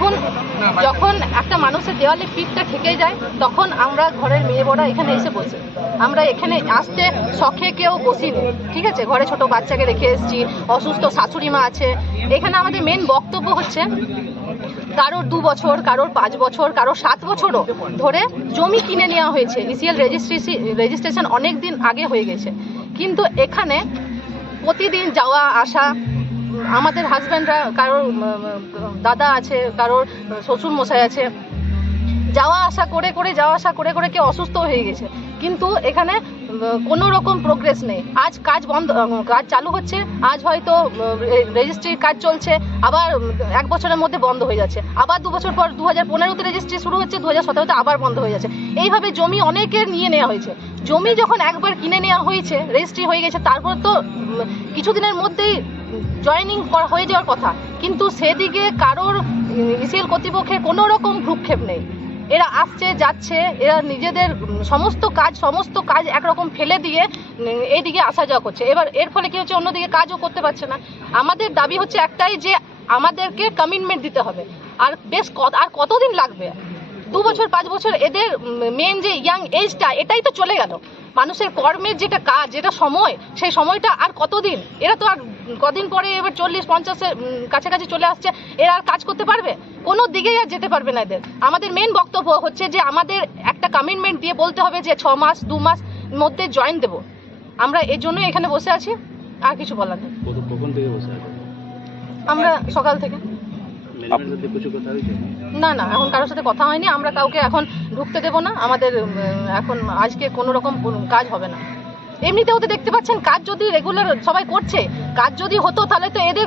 দেখুন যখন একটা মানুষের দেওয়ালে পিঠটা ঠেকে যায়, তখন আমরা ঘরের মেয়ে বড়া এখানে এসে বসে। আমরা এখানে আসতে শখে কেউ বসিনি, ঠিক আছে? ঘরে ছোট বাচ্চাকে রেখে এসেছি, অসুস্থ শাশুড়ি মা আছে। এখানে আমাদের মেন বক্তব্য হচ্ছে, কারোর দু বছর, কারোর পাঁচ বছর, কারোর সাত বছরও ধরে জমি কিনে নেওয়া হয়েছে। ইসিএল রেজিস্ট্রেশন রেজিস্ট্রেশন অনেক দিন আগে হয়ে গেছে। কিন্তু এখানে প্রতিদিন যাওয়া, আসা আমাদের হাজব্যান্ডরা কারোর দাদা আছে, কারোর শ্বশুর মশাই আছে, যাওয়া আসা করে করে, যাওয়া আসা করে করে কেউ অসুস্থ হয়ে গেছে। কিন্তু এখানে কোনো রকম প্রোগ্রেস নেই। আজ কাজ বন্ধ কাজ চালু হচ্ছে, আজ হয়তো রেজিস্ট্রির কাজ চলছে, আবার এক বছরের মধ্যে বন্ধ হয়ে যাচ্ছে। আবার দু বছর পর দু হাজার পনেরোতে রেজিস্ট্রি শুরু হচ্ছে দু হাজার সতেরোতে আবার বন্ধ হয়ে যাচ্ছে। এইভাবে জমি অনেকের নিয়ে নেওয়া হয়েছে। জমি যখন একবার কিনে নেওয়া হয়েছে রেজিস্ট্রি হয়ে গেছে, তারপর তো কিছুদিনের মধ্যেই জয়েনিং করা, হয়ে যাওয়ার কথা। কিন্তু সেদিকে কারোর ইসিএল কর্তৃপক্ষের কোনো রকম ভ্রুক্ষেপ নেই। এরা আসছে, যাচ্ছে, এরা নিজেদের সমস্ত কাজ সমস্ত কাজ একরকম ফেলে দিয়ে এইদিকে আসা যাওয়া করছে। এবার এর ফলে কি হচ্ছে? অন্যদিকে কাজও করতে পারছে না। আমাদের দাবি হচ্ছে একটাই যে, আমাদেরকে কমিটমেন্ট দিতে হবে। আর বেশ কত আর কতদিন লাগবে? দু বছর, পাঁচ বছর এদের মেন যে ইয়াং এজটা এটাই তো চলে গেল। মানুষের কর্মের যেটা কাজ, যেটা সময়, সেই সময়টা আর কতদিন? এরা তো আর কদিন পরে এবার চল্লিশ পঞ্চাশের কাছাকাছি চলে আসছে এরা আর কাজ করতে পারবে? কোনো দিকেই আর যেতে পারবে না এদের। আমাদের মেন বক্তব্য হচ্ছে যে আমাদের একটা কমিটমেন্ট দিয়ে বলতে হবে যে ছ মাস দু মাস মধ্যে জয়েন দেব। আমরা এর জন্যই এখানে বসে আছি আর কিছু বলার নেই। আমরা সকাল থেকে। না না এখন কারোর সাথে কথা হয়নি। আমরা কাউকে এখন ঢুকতে দেব না। আমাদের এখন আজকে কোনো রকম কাজ হবে না। এমনিতেও তো দেখতে পাচ্ছেন কাজ যদি রেগুলার সবাই করছে কাজ যদি হতো তাহলে তো এদের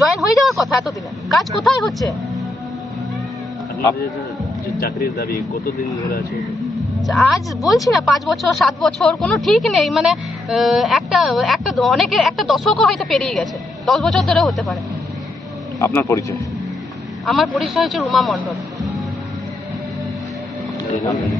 জয়েন হয়ে যাওয়ার কথা এতদিনে। কাজ কোথায় হচ্ছে? চাকরির দাবি কতদিন ধরে আছে? আজ বলছি না পাঁচ বছর সাত বছর কোনো ঠিক নেই। মানে একটা একটা অনেকে একটা দশকও হয়তো পেরিয়ে গেছে। দশ বছর ধরে হতে পারে। আপনার পরিচয়? আমার পরিচয় হচ্ছে রুমা মণ্ডল। জমির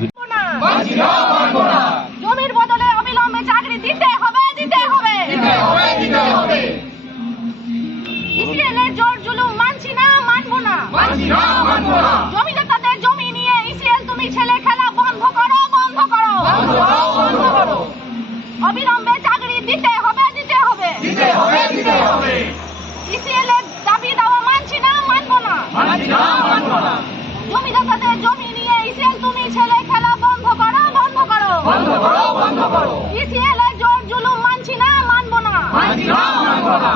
জমিদাতাদের জমি নিয়ে ইসিএল তুমি ছেলে খেলা বন্ধ করো বন্ধ করো। বন্ধ করো বন্ধ ইসিএল এর জোর জুলুম মানছি না মানব না। মানছি না মানব না।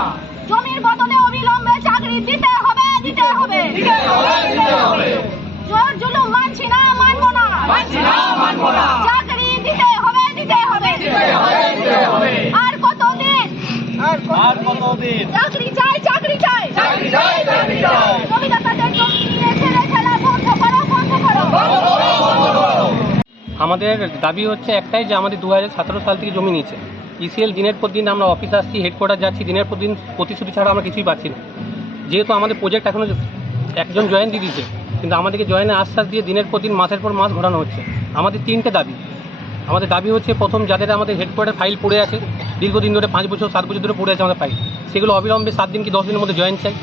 জমির বদলে অবিলম্বে চাকরি দিতে হবে দিতে হবে। দিতে হবে জোর জুলুম মানছি না মানব না। মানছি না মানব দিতে হবে দিতে হবে আর কতদিন চাকরি চাই চাকরি চাই জমিদাতাদের জমি নিয়ে ছেলে খেলা বন্ধ করো বন্ধ করো আমাদের দাবি হচ্ছে একটাই যে আমাদের দু হাজার সতেরো সাল থেকে জমি নিয়েছে। ইসিএল দিনের পর দিন আমরা অফিস আসছি হেডকোয়ার্টার যাচ্ছি, দিনের পর দিন প্রতিশ্রুতি ছাড়া আমরা কিছুই পাচ্ছি না। যেহেতু আমাদের প্রজেক্ট এখনও একজন জয়েন দিয়ে দিয়েছে, কিন্তু আমাদেরকে জয়েনে আশ্বাস দিয়ে দিনের পর দিন, মাসের পর মাস ঘোরানো হচ্ছে। আমাদের তিনটে দাবি। আমাদের দাবি হচ্ছে প্রথম, যাদের আমাদের হেডকোয়ার্টার ফাইল পড়ে আছে, দীর্ঘদিন ধরে পাঁচ বছর, সাত বছর ধরে পড়ে আছে আমাদের ফাইল সেগুলো অবিলম্বে সাত দিন কি দশ দিনের মধ্যে জয়েন চাই।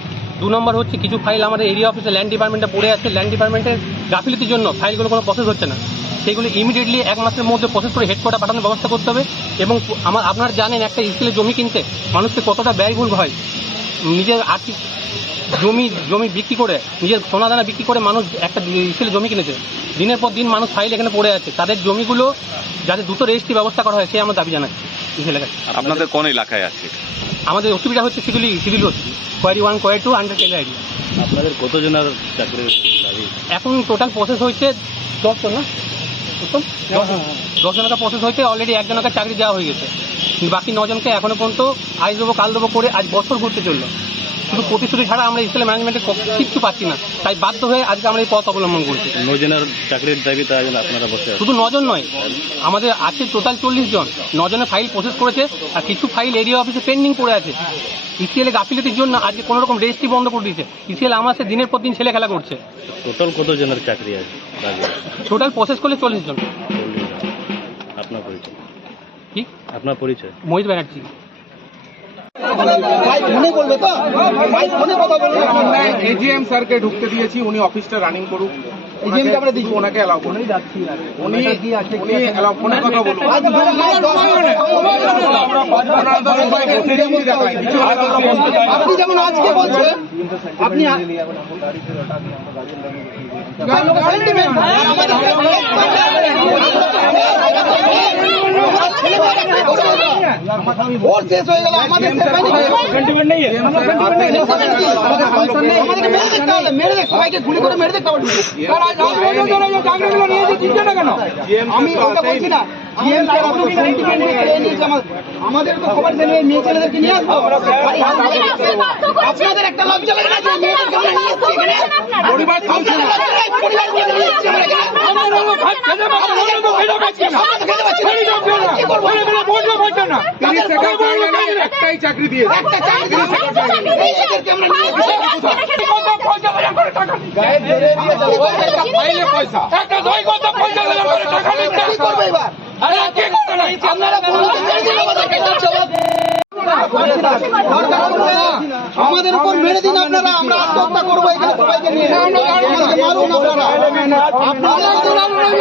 দু নম্বর হচ্ছে কিছু ফাইল আমাদের এরিয়া অফিসে ল্যান্ড ডিপার্টমেন্টে পড়ে আছে। ল্যান্ড ডিপার্টমেন্টের গাফিলতির জন্য ফাইলগুলো কোনো প্রসেস হচ্ছে না। সেগুলো ইমিডিয়েটলি এক মাসের মধ্যে প্রসেস করে হেডকোয়ার্টার পাঠানোর ব্যবস্থা করতে হবে এবং আমার আপনারা জানেন একটা স্কুলে জমি কিনতে মানুষকে কতটা ব্যয়বহুল হয়। নিজের আর্থিক জমি জমি বিক্রি করে নিজের সোনা দানা বিক্রি করে মানুষ একটা স্কুলে জমি কিনেছে। দিনের পর দিন মানুষ ফাইল এখানে পড়ে আছে। তাদের জমিগুলো যাতে দ্রুত রেজিস্ট্রি ব্যবস্থা করা হয় সে আমরা দাবি এলাকায় আপনাদের কোন এলাকায় আছে? আমাদের অসুবিধা হচ্ছে সেগুলি সিভিল হচ্ছে query one query two under ten ID আপনাদের কতজনের চাকরির দাবি এখন টোটাল প্রসেস হয়েছে দশজন না? উত্তম? দশ জনকে প্রসেস হয়েছে অলরেডি একজনকে চাকরি দেওয়া হয়ে গেছে। বাকি নজনকে এখনও পর্যন্ত আজ দেবো কাল দেবো করে আজ বছর ঘুরতে চলল। শুধু প্রতিশ্রুতি ছাড়া আমরা স্কুলের ম্যানেজমেন্টে কিচ্ছু পাচ্ছি না। তাই বাধ্য হয়ে আজকে আমরা এই পথ অবলম্বন করছি। নজনের চাকরির দাবি আপনারা বসে শুধু নজন নয় আমাদের আছে টোটাল চল্লিশ জন নজনের ফাইল প্রসেস করেছে আর কিছু ফাইল এরিয়া অফিসে পেন্ডিং পড়ে আছে। ইসিএল গাফিলতির জন্য আজকে কোনো রকম রেজিস্ট্রি বন্ধ করে দিয়েছে। ইসিএল আমার সাথে দিনের পর দিন ছেলে খেলা করছে। টোটাল কতজনের চাকরি আছে? টোটাল প্রসেস করলে চল্লিশ জন। আপনার পরিচয়। কি? আপনার পরিচয়। মোহিত ব্যানার্জি। ফোনে বলবে তো ভাই ফোনে কথা বলবে এজিএম স্যারকে ঢুকতে দিয়েছি উনি অফিসটা রানিং করুক আমরা। ওনাকে এলাও করুন উনি উনি এলাও ফোনে কথা বলুন। আপনি যেমন আজকে বলছেন আপনি sentiment, আর আমাদের ওর শেষ হয়ে গেল আমাদের আমাদেরকে মেরে দেখতে হবে মেরে দেখ সবাইকে গুলি করে মেরে দেখতে হবে আমি ওটা বলছি না GM স্যার আপনার sentiment নিয়ে খেয়ে নিয়েছে আমার- আমাদের তো খবর দেবে মেয়ে ছেলেদেরকে নিয়ে আসব আপনাদের একটা লজ্জা লাগে না? যে মেয়েদেরকে আমরা নিয়ে এসেছি এখানে পরিবার চলছে না। আপনাদের লজ্জা লাগে, পরিবার নিয়ে নিয়ে এসেছি আমরা এখানে। আমাদের খেতে পাচ্ছি না। কি করব? তিরিশ সেকেন্ড জায়গা নেই, একটাই চাকরি দিয়েছে একটা চাকরি দিয়েছে। এদেরকে আমরা নিয়ে এসেছি। পাইলে পয়সা কি করব এবার? আপনারা বলুন, আমাদেরকে জবাব দরকার পড়বে না। আমাদের উপর মেরে দিন আপনারা আমরা আত্মহত্যা করব এখানে সবাইকে নিয়ে মারুন আপনারা আপনারা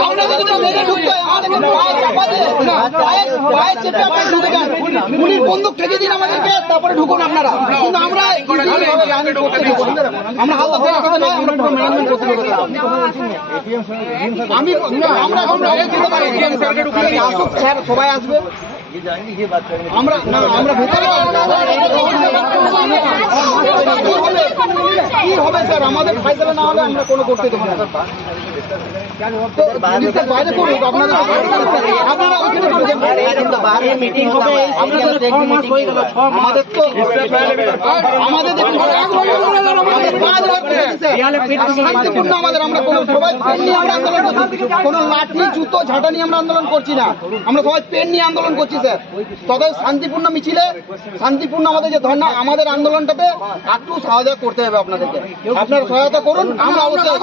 আপনাদের তো মেরে ঢুকতে হয়, আমাদেরকে পায়ে চাপা দিয়ে, পায়ে পায়ে চেপে আপনারা ঢুকে যান গুলির বন্দুক ঠেকে দিন আমাদেরকে তারপরে ঢুকুন আপনারা কিন্তু আমরা আমরা হালকা ফেরার নয় আমরা পুরো ম্যানেজমেন্ট করতে আমি আমরা আসুক স্যার সবাই আসবে আমরা না আমরা ভেতরে কি হবে স্যার আমাদের ফাইসলা না হলে আমরা কোনো করতে দেবো না। কোনো লাঠি জুতো ঝাঁটা নিয়ে আমরা আন্দোলন করছি না। আমরা সবাই পেন নিয়ে আন্দোলন করছি স্যার। তবে শান্তিপূর্ণ মিছিলে শান্তিপূর্ণ আমাদের যে ধর্ণা আমাদের আন্দোলনটাতে একটু সহায়তা করতে হবে আপনাদেরকে। আপনারা সহায়তা করুন আমরা অবশ্যই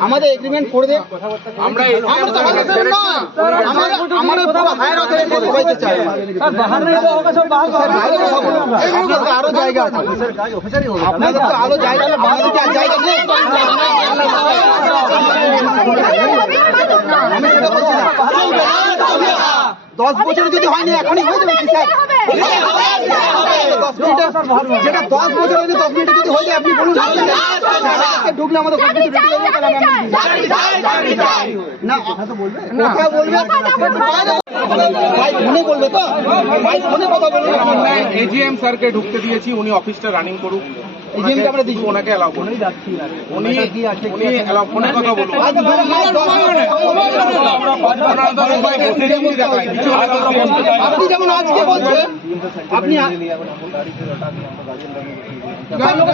আমাদের এগ্রিমেন্ট করে দেব আমরা আরও জায়গা আপনাদের তো আরও জায়গা আছে আমাদের কি আর জায়গা নেই আমি সেটা বলছি না দশ বছর যদি হয়নি এখনই হয়ে যাবে কি স্যার? দশ মিনিটে যেটা দশ বছর যদি দশ মিনিটে যদি হয়ে যায় আপনি বলুন। ঢুকলে আমাদের না কথা বলবে। কথা বলবে। ভাই ফোনে বলবে তো। ভাই ফোনে কথা বলবে। এজিএম স্যারকে ঢুকতে দিয়েছি উনি অফিসটা রানিং করুক। AGM কে আমরা দিয়েছি। ওনাকে এলাও করুন। উনি উনি এলাও ফোনে কথা বলুন। আজ ধরে ভাই দশ ওনার দলে ভাই বসে যেমনি দেখায়, কিছু হলে তো বলতে চায় না। আপনি যেমন আজকে বলছেন। আপনি আ-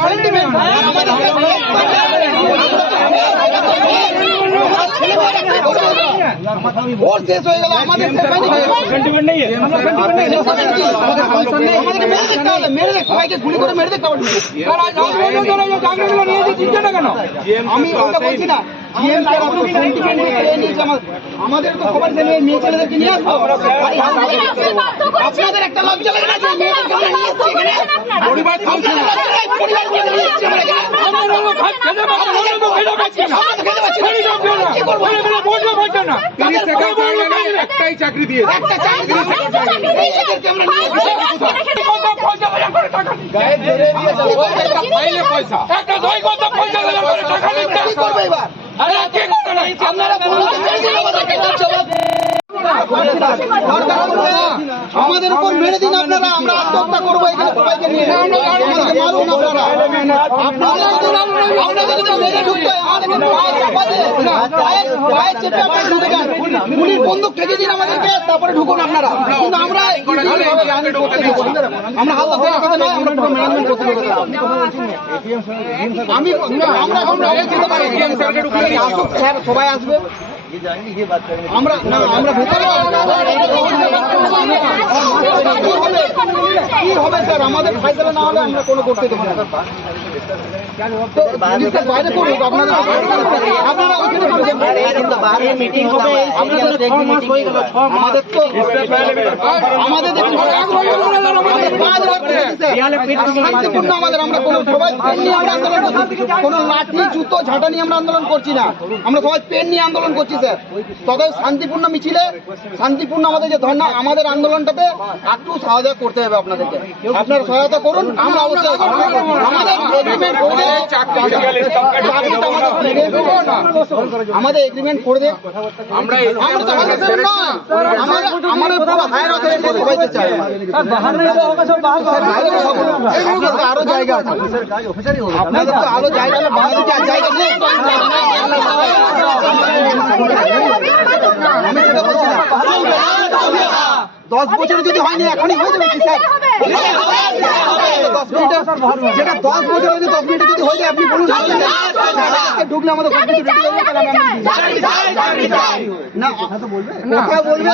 sentiment, আর আমাদের ওর শেষ হয়ে গেল আমাদের শেষ হয়নি আমাদেরকে মেরে দেখতে হবে মেরে দেখ সবাইকে গুলি করে মেরে দেখতে হবে আমি ওটা বলছি না। আমাদের তো খবর দেবে মেয়ে ছেলেদেরকে নিয়ে আসব। আপনাদের একটা লজ্জা লাগে না পরিবার পরিবার নিয়ে নিয়ে এসেছি আমরা এখানে। আমাদের খেতে পাচ্ছি না। তিরিশ নেই, একটাই চাকরি দিয়েছে একটা চাকরি করব এবার? আমাদের উপর মেরে দিন আপনারা আমরা আত্মহত্যা করব এখানে সবাইকে নিয়ে আপনারা হয়, আমরা সবাই আসবে ভেতরে কি হবে স্যার আমাদের ফাইসলা না হলে আমরা কোনো করতে দেবো না কোনো সবাই পেন নিয়ে আমরা আন্দোলন করছি। কোনো লাঠি জুতো ঝাঁটা নিয়ে আমরা আন্দোলন করছি না। আমরা সবাই পেন নিয়ে আন্দোলন করছি স্যার। তবে শান্তিপূর্ণ মিছিলে শান্তিপূর্ণ আমাদের যে ধর্ণা আমাদের আন্দোলনটাতে একটু সহায়তা করতে হবে আপনাদেরকে। আপনারা সহায়তা করুন আমরা অবশ্যই আমাদের আমাদের- আমাদের এগ্রিমেন্ট করে দেব আমরা আমরা আমাদের স্যার না আমাদের আমাদের পুরো হায়ার অথরিটি সবাইকে চাই আরও জায়গা আছে আপনাদের তো আরও জায়গা জায়গা নেই আমি সেটা বলছি না দশ বছরে যদি হয়নি এখনই হয়ে যাবে কি স্যার? দশ মিনিটে যেটা দশ বছর হয়েছে দশ মিনিটে যদি হয়ে যায় আপনি বলুন। ঢুকলে আমাদের না কথা বলবে? কথা বলবে।